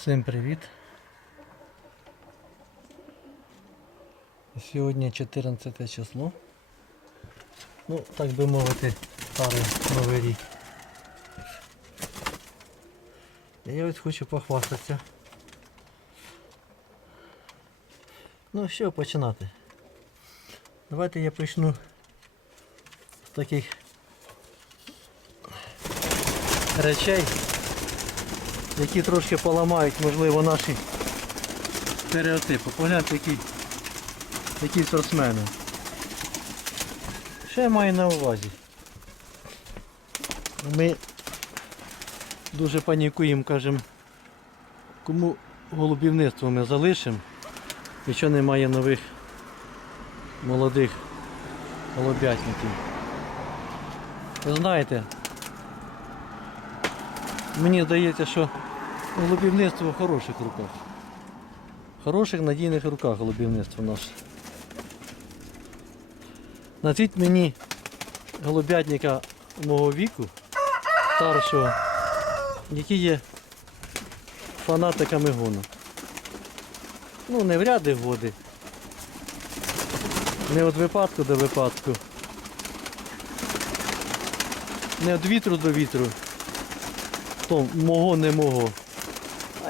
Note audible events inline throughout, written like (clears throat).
Всім привіт. Сьогодні 14 число. Ну, так би мовити, старий новий рік. Я ось хочу похвастатися. Ну що починати? Давайте я почну з таких речей, які трошки поламають, можливо, наші стереотипи. Погляньте, які, які спортсмени. Що я маю на увазі? Ми дуже панікуємо, кажемо, кому голубівництво ми залишимо, якщо немає нових молодих голубятників. Ви знаєте, Мені здається, що голубівництво в хороших руках. В хороших надійних руках голубівництво наше. Назвіть мені голубятника мого віку, старшого, які є фанатиками гону. Ну, не в ряди годи. Не від випадку до випадку. Не від вітру до вітру то мого не мого.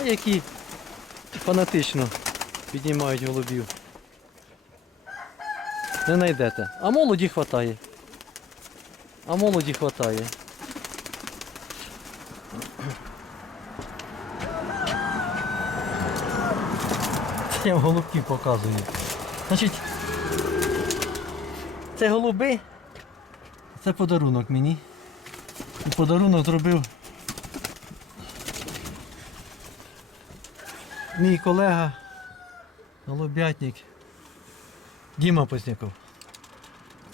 Які фанатично піднімають голубів. Не знайдете. А молоді хватає. А молоді хватає. Це я голубків показую. Значить, це голуби. Це подарунок мені. І подарунок зробив мій колега, голубятник Діма Позняков.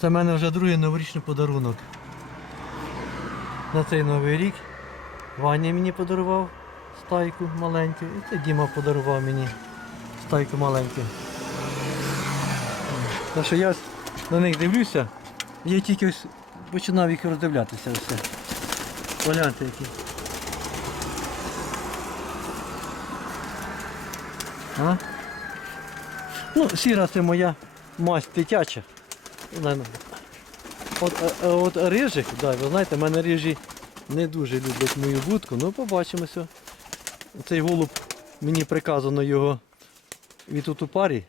Це в мене вже другий новорічний подарунок. На цей новий рік Ваня мені подарував стайку маленьку і це Діма подарував мені стайку маленьку. Так що я на них дивлюся, я тільки ось починав їх роздивлятися. Погляньте які. А? Ну, сіра це моя масть дитяча. От, а- а от рижих, да, ви знаєте, в мене рижі не дуже люблять мою будку, ну побачимося. Цей голуб, мені приказано його від у парі.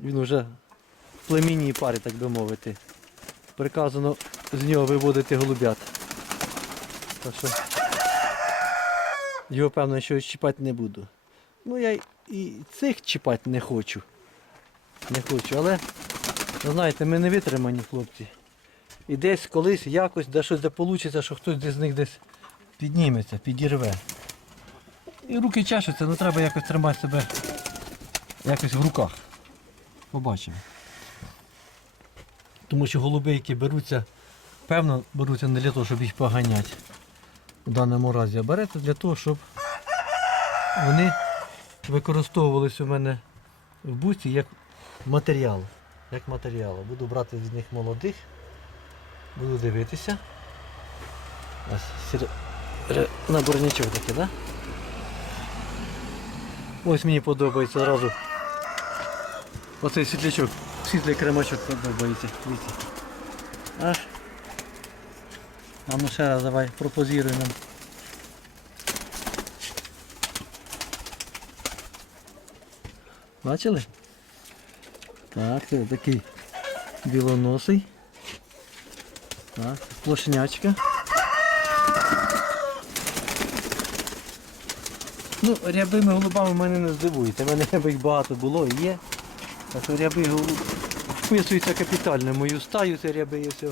Він вже в племінній парі, так би мовити. Приказано з нього виводити голубят. Так що його певно, що чіпати не буду. Ну я і цих чіпати не хочу. Не хочу, але знаєте, ми не витримані хлопці. І десь колись якось де щось де вийде, що хтось з них десь підніметься, підірве. І руки чешуться, ну треба якось тримати себе якось в руках. Побачимо. Тому що голуби, які беруться, певно, беруться не для того, щоб їх поганяти. У даному разі, а берете для того, щоб вони використовувалися у мене в буці як матеріал. Як матеріал. Буду брати з них молодих, буду дивитися. Ось сір- наборничок такий, да? Ось мені подобається одразу. Оцей світлячок, світлий кремачок подобається. Дивіться. Аж. А ну ще раз давай пропозируй нам. Бачили? Так, це такий білоносий. Так, плошнячка. Ну, рябими голубами мене не здивуєте. У мене ряби їх багато було і є. Так що ряби голуб вписується капітально мою стаю, це ряби все.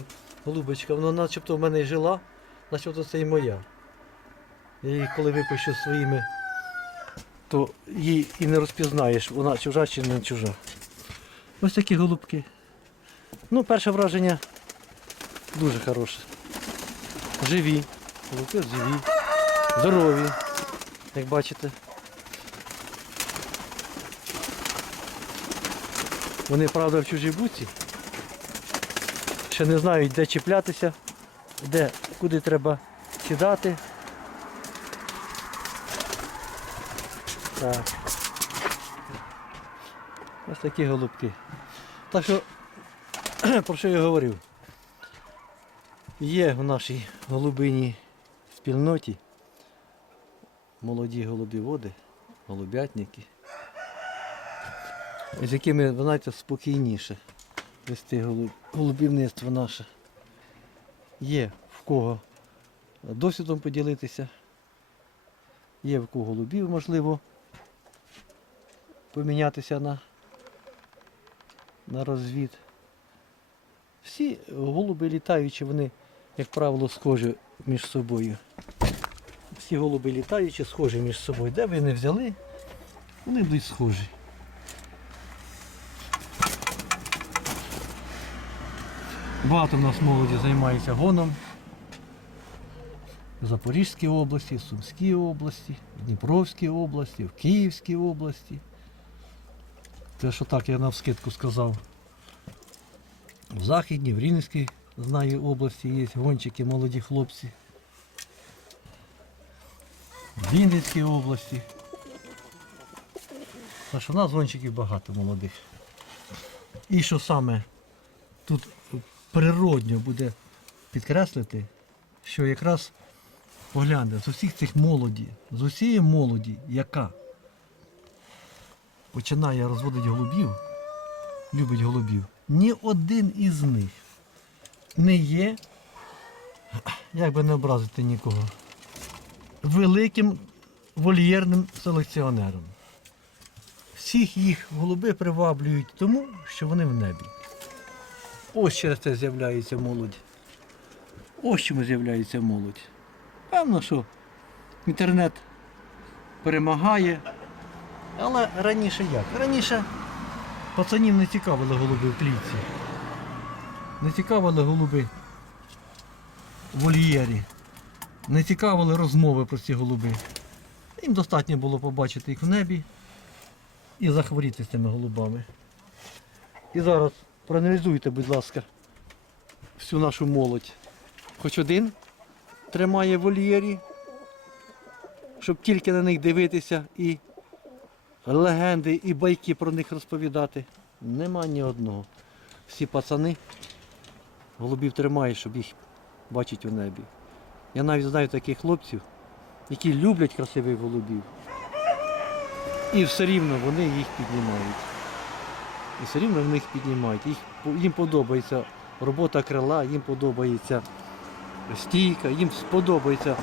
Голубочка, вона начебто в мене і жила, начебто це і моя. Я її коли випущу своїми то її і не розпізнаєш, вона чужа чи не чужа. Ось такі голубки. Ну, перше враження дуже хороше. Живі. Голубки живі, здорові, як бачите. Вони, правда, в чужій буці. Ще не знають, де чіплятися, де, куди треба сідати. Так. Ось такі голубки. Так що, (clears throat) про що я говорив? Є в нашій голубиній спільноті молоді голубіводи, голубятники, з якими, знаєте, спокійніше вести голуб- голубівництво наше. Є в кого досвідом поділитися, є в кого голубів можливо помінятися на, на розвід. Всі голуби літаючі, вони, як правило, схожі між собою. Всі голуби літаючі, схожі між собою. Де ви не взяли, вони будуть схожі. Багато в нас молоді займається гоном. В Запорізькій області, в Сумській області, в Дніпровській області, в Київській області. Те, що так я навскидку сказав. В Західній, в Рівненській, знаю, області є гонщики, молоді хлопці. В Вінницькій області. Так що в нас гонщиків багато молодих. І що саме тут природньо буде підкреслити, що якраз погляньте, з усіх цих молоді, з усієї молоді, яка починає розводити голубів, любить голубів, ні один із них не є, як би не образити нікого, великим вольєрним селекціонером. Всіх їх голуби приваблюють тому, що вони в небі. Ось через це з'являється молодь. Ось чому з'являється молодь. Певно, що інтернет перемагає. Але раніше як? Раніше пацанів не цікавили голуби в клітці. Не цікавили голуби в вольєрі. Не цікавили розмови про ці голуби. Їм достатньо було побачити їх в небі і захворіти з цими голубами. І зараз проаналізуйте, будь ласка, всю нашу молодь. Хоч один тримає вольєрі, щоб тільки на них дивитися і легенди, і байки про них розповідати. Нема ні одного. Всі пацани голубів тримають, щоб їх бачити у небі. Я навіть знаю таких хлопців, які люблять красивих голубів. І все рівно вони їх піднімають. І все рівно вони їх піднімають. Їх, їм подобається робота крила, їм подобається стійка, їм сподобається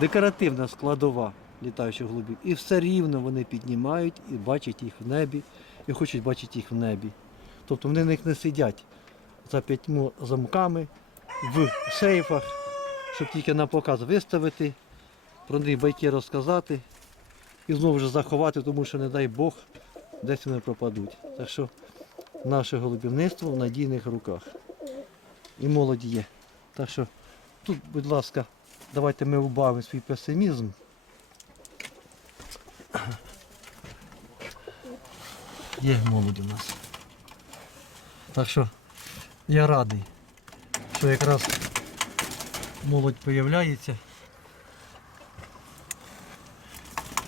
декоративна складова літаючих голубів. І все рівно вони піднімають і бачать їх в небі, і хочуть бачити їх в небі. Тобто вони в них не сидять за п'ятьма замками в сейфах, щоб тільки на показ виставити, про них байки розказати і знову ж заховати, тому що, не дай Бог, десь вони пропадуть. Так що наше голубівництво в надійних руках. І молоді є. Так що тут, будь ласка, давайте ми убавимо свій песимізм. Є молодь у нас. Так що я радий, що якраз молодь появляється.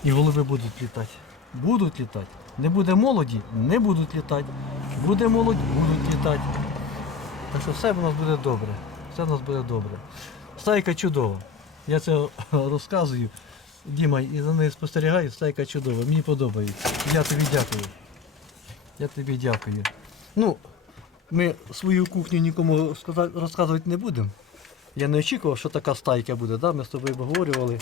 І голуби будуть літати. Будуть літати. Не буде молоді, не будуть літати. Буде молодь, будуть літати. Так що все в нас буде добре. Все в нас буде добре. Стайка чудова. Я це (laughs) розказую. Діма, і за нею спостерігаю, стайка чудова. Мені подобається. Я тобі дякую. Я тобі дякую. Ну, ми свою кухню нікому розказувати не будемо. Я не очікував, що така стайка буде. Да? Ми з тобою обговорювали.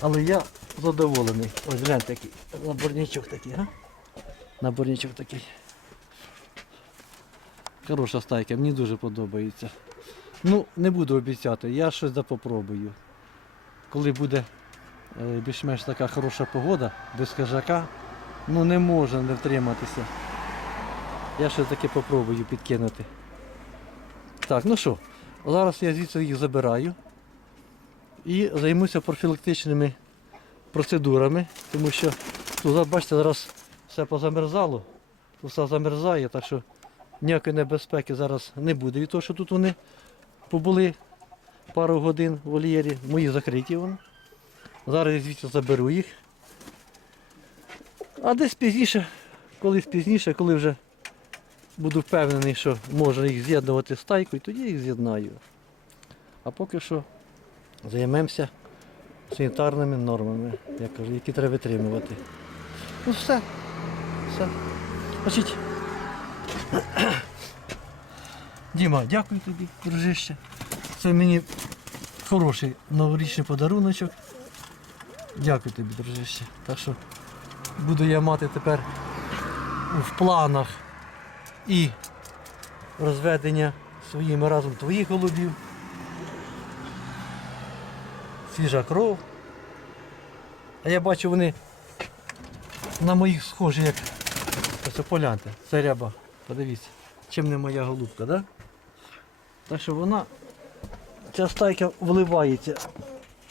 Але я задоволений. Ось гляньте який наборничок такий, га? Наборничок такий. Хороша стайка, мені дуже подобається. Ну, не буду обіцяти, я щось да. Коли буде е, більш-менш така хороша погода, без хижака, ну не можна не втриматися. Я щось таке попробую підкинути. Так, ну що, зараз я звідси їх забираю і займуся профілактичними процедурами, тому що тут, бачите, зараз все позамерзало, тут все замерзає, так що ніякої небезпеки зараз не буде від того, що тут вони побули пару годин в вольєрі, мої закриті вони. Зараз я звідси заберу їх. А десь пізніше, колись пізніше, коли вже буду впевнений, що можна їх з'єднувати з стайкою, тоді їх з'єднаю. А поки що займемося санітарними нормами, я кажу, які треба витримувати. Ну все. Все. (coughs) Діма, дякую тобі, дружище. Це мені хороший новорічний подаруночок. Дякую тобі, дружище. Так що буду я мати тепер в планах і розведення своїми разом твоїх голубів. Свіжа кров. А я бачу вони на моїх схожі, як ось полянте. Це ряба. Подивіться. Чим не моя голубка, да? Так що вона, ця стайка вливається,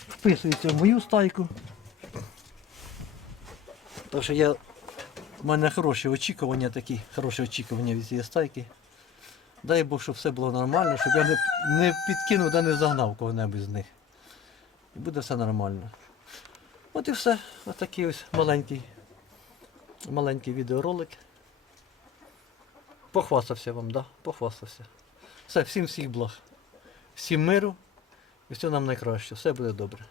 вписується в мою стайку. Так що я, в мене хороші очікування такі, хороші очікування від цієї стайки. Дай Бог, щоб все було нормально, щоб я не, не підкинув да не загнав кого-небудь з них. І буде все нормально. От і все. Ось такий ось маленький, маленький відеоролик. Похвастався вам, да? Похвастався. Все, всім всіх благ. Всім миру і все нам найкраще. Все буде добре.